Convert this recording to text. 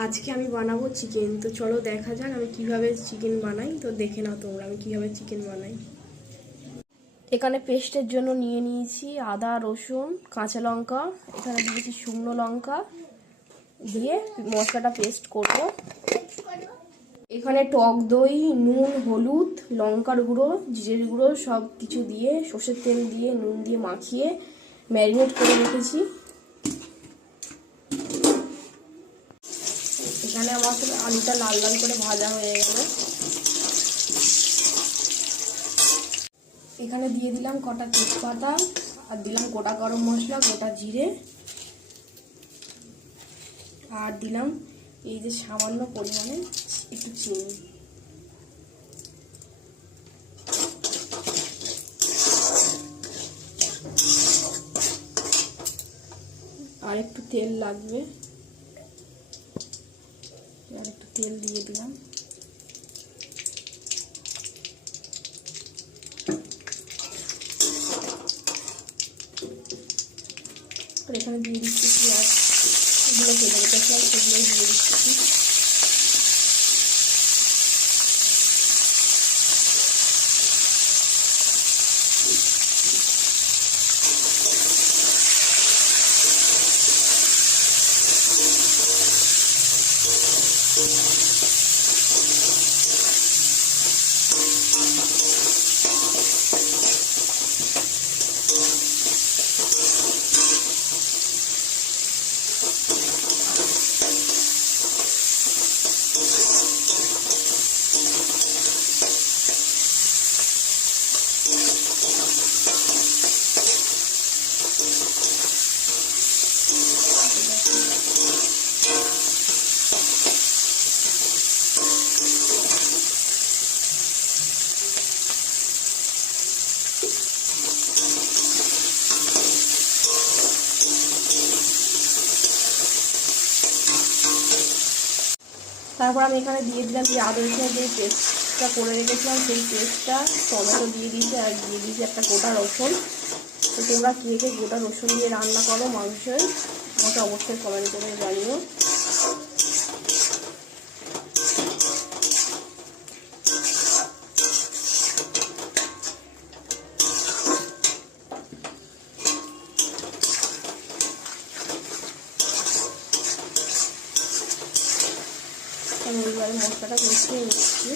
আজকে আমি বানাবো চিকেন। তো চলো দেখা যাক আমি কিভাবে চিকেন বানাই। তো দেখে নাও তোমরা আমি কিভাবে চিকেন বানাই। এখানে পেস্টের জন্য নিয়ে নিয়েছি আদা, রসুন, কাঁচা লঙ্কা, এখানে দিয়েছি শুকনো লঙ্কা, দিয়ে মশলাটা পেস্ট করব। এখানে টক দই, নুন, হলুদ, লঙ্কার গুঁড়ো, জিরের গুঁড়ো সব কিছু দিয়ে সর্ষের তেল দিয়ে নুন দিয়ে মাখিয়ে ম্যারিনেট করে রেখেছি। এখানে আমার আলুটা লাল লাল করে ভাজা হয়ে গেল। এখানে দিয়ে দিলাম কটা তেজপাতা, আর দিলাম গোটা গরম মশলা, গোটা জিরে, আর দিলাম এই যে সামান্য পরিমাণে একটু চিনি। আর একটু তেল লাগবে, আর একটু তেল দিয়ে দিলাম। আর এখানে দিয়ে দিচ্ছি পেঁয়াজ, এগুলো কেটে রেখেছিলাম সেগুলো দিয়ে দিচ্ছি। তারপর আমি এখানে দিয়ে দিলাম যে আদা রসুনের যে পেস্টটা করে রেখেছিলাম সেই পেস্টটা, টমেটো দিয়ে দিয়েছি, আর দিয়ে দিয়েছি একটা গোটা রসুন। তো তোমরা কে কে গোটা রসুন দিয়ে রান্না করো মাংসে আমাকে অবশ্যই কমেন্ট করে জানিও। আমি এইবারে মশলাটা কষিয়ে নিচ্ছি।